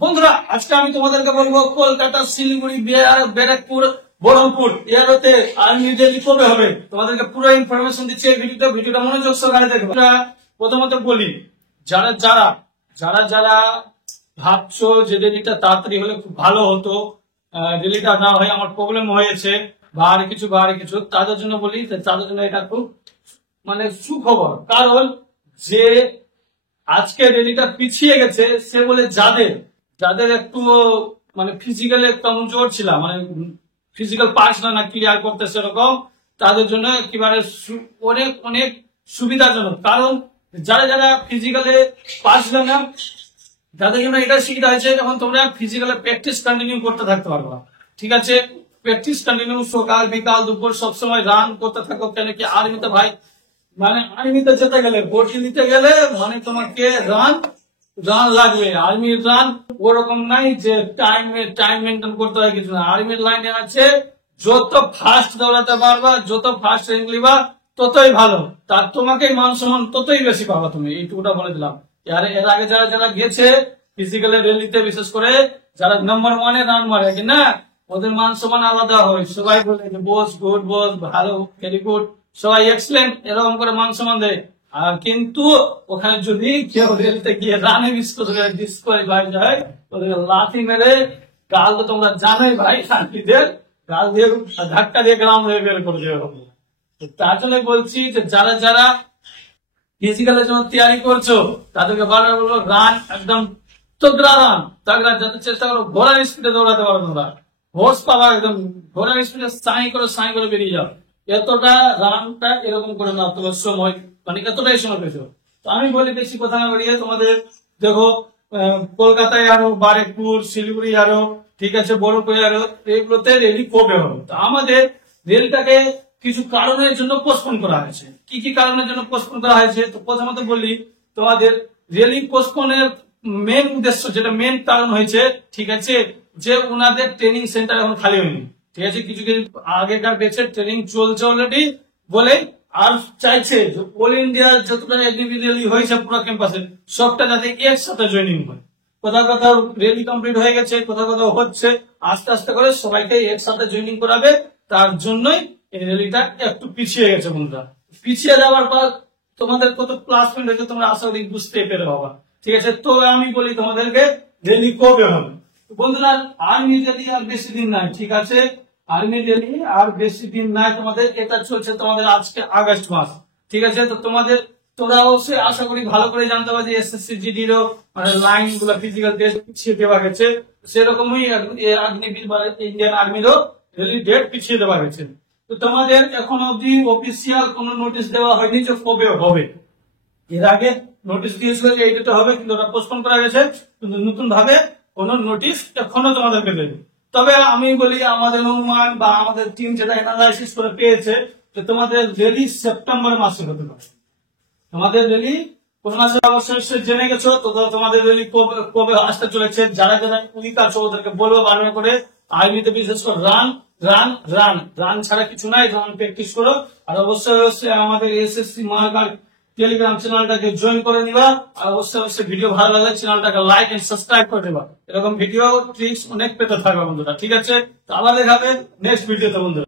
বন্ধুরা আজকে আমি তোমাদেরকে বলবো কলকাতা, শিলিগুড়ি, ব্যারাকপুর, বহরমপুর এয়ারতে আর্মি রেলি কবে হবে তোমাদেরকে পুরো ইনফরমেশন দিচ্ছি এই ভিডিওটা মনোযোগ সহকারে দেখো। প্রথমত বলি যারা যারা যারা যারা ভাবছো যে রেলিটা তাড়াতাড়ি হলে খুব ভালো হতো, রেলিটা না হয়ে আমার প্রবলেম হয়েছে বা আর কিছু তাদের জন্য বলি, তাদের জন্য এটা খুব মানে সুখবর। কারণ যে আজকে রেলিটা পিছিয়ে গেছে সে বলে যাদের যাদের একটু মানে ফিজিক্যালি কমজোর ছিল, মানে ফিজিক্যাল পার্টস না ক্লিয়ার করতে সেরকম, তাদের জন্য একেবারে অনেক অনেক সুবিধাজনক। কারণ যারা যারা ফিজিক্যালি পার্টস না যাদের জন্য এটা সুবিধা হয়েছে, যখন তোমরা ফিজিক্যালি প্র্যাকটিস কন্টিনিউ করতে থাকতে পারবা। ঠিক আছে, প্র্যাকটিস কন্টিনিউ সকাল বিকাল দুপুর সবসময় রান করতে থাকো। কেন কি আর্মিতে ভাই, মানে আর্মিতে যেতে গেলে ভর্তি নিতে গেলে মানে তোমাকে রান লাগবে। আর্মির রান ওরকম নাই যে টাইম মেনটেন করতে হয় কিছু না। আর্মির লাইনে আছে যত ফাস্ট দৌড়াতে পারবা, যত ফাস্ট রেঞ্জ নিবা ততই ভালো, তার তোমাকে মান সম্মান ততই বেশি পাবা তুমি। এইটুকুটা বলে দিলাম। এর আগে যারা যারা গেছে ফিজিক্যালি রেলিতে, বিশেষ করে যারা নাম্বার 1 এ রান মারে কিনা, ওদের মান সম্মান আলাদা হয়। সবাই বলে যে বস গুড, বস ভালো, ভেরি গুড, সবাই এক্সেলেন্ট, এরকম করে মান সম্মান দেয়। আর কিন্তু ওখানে যদি কেউ রেলতে গিয়ে রানে ডিসকোয়ালিফাই যায়, ওদের লাথি মেরে গাল তো তোমরা জানোই ভাই, শান্তিদের গাল দিয়ে ধাক্কা দিয়ে গ্রাম হয়ে বের করে দেওয়া হবে। তার জন্য বলছি যে যারা যারা ফিজিক্যালের জন্য তৈরি করছো তাদেরকে বারবার বলবো রান একদম তগড়া যাতে চেষ্টা করো ঘোড়ার স্পিডে দৌড়াতে পারো। তোমরা হোর্স পাওয়া একদম ঘোড়ার স্পিডে সাই করে বেরিয়ে যাও। এতটা রানটা এরকম করে না তোমার সময়, মানে এতটাই সময় পেয়েছো। তো আমি বলি বেশি কথা না বলিয়ে তোমাদের দেখো, কলকাতায় আরো, ব্যারাকপুর, শিলিগুড়ি আরো, ঠিক আছে, বহরমপুর আরো, এগুলোতে রেলি কবে হবে। তো আমাদের রেলটাকে কিছু কারণের জন্য পোস্টপোন করা হয়েছে। কি কি কারণের জন্য পোস্টপোন করা হয়েছে? তো প্রথমত বলি তোমাদের রেলি পোস্টপোনের মেন উদ্দেশ্য, যেটা মেন কারণ হয়েছে, ঠিক আছে, যে ওনাদের ট্রেনিং সেন্টার এখন খালি হয়নি। ঠিক আছে, কিছু কিছু আগেকার বেচে ট্রেনিং চলছে অলরেডি বলে, আর চাইছে যে অল ইন্ডিয়া যতটা রেলি হয়েছে পুরো ক্যাম্পাসে সবটা যাতে একসাথে জয়েনিং হয়। কোথাও কোথাও রেলি কমপ্লিট হয়ে গেছে, কোথাও কোথাও হচ্ছে, আস্তে আস্তে করে সবাইকে একসাথে জয়েনিং করাবে। তার জন্যই এই রেলিটা একটু পিছিয়ে গেছে। বন্ধুরা, পিছিয়ে যাওয়ার পর তোমাদের কত প্লাস পয়েন্ট হয়েছে তোমরা আশা করি বুঝতে পেরে বাবা। ঠিক আছে, তো আমি বলি তোমাদেরকে রেলি কবে হবে। বন্ধুরা, আর্মি রেলি আর বেশি দিন নাই। ঠিক আছে, আর্মি রেলি আর বেশি দিন নাই তোমাদের। এটা চলছে তোমাদের আজকে আগস্ট মাস। ঠিক আছে, তো তোমরা অবশ্যই আশা করি ভালো করে জানতে পারবে যে এসএসসি জিডির মানে লাইন গুলা ফিজিক্যাল টেস্ট পিছিয়ে দেওয়া গেছে, সেরকমই অগ্নিবীর বা ইন্ডিয়ান আর্মিরও রেলি ডেট পিছিয়ে দেওয়া গেছে। তো তোমাদের এখন অব্দি অফিসিয়াল কোন নোটিশ দেওয়া হয়নি যে কবে হবে। এর আগে নোটিশ দিয়েছিল যে এই ডেটে হবে, কিন্তু ওটা পোস্টপোন করা গেছে। কিন্তু নতুন ভাবে কোন নোটিশ এখনো তোমাদেরকে দেবে। তবে আমি বলি আমাদের অনুমান বা আমাদের টিম যেটা অ্যানালাইসিস করে পেয়েছে যে তোমাদের রেলি সেপ্টেম্বর মাসে হতে পারে। তোমাদের রেলি কোন মাসে অবশ্যই জেনে গেছো। তো তোমাদের রেলি কবে আসতে চলেছে, যারা যারা উইক আছো ওদেরকে বলবো বারবার করে, আর্মিতে বিশেষ করে রান রান রান রান ছাড়া কিছু নাই, রান প্র্যাকটিস করো। আর অবশ্যই আমাদের এসএসসি মহাকাল টেলিগ্রাম চ্যানেলটাকে জয়েন করে নিবা। আর অবশ্যই ভিডিও ভালো লাগলে চ্যানেলটাকে লাইক এন্ড সাবস্ক্রাইব করে দেবা। এরকম ভিডিও ট্রিক্স অনেক পেতে থাকবে বন্ধুরা। ঠিক আছে, তো আবার দেখাবে নেক্সট ভিডিওতে বন্ধুরা।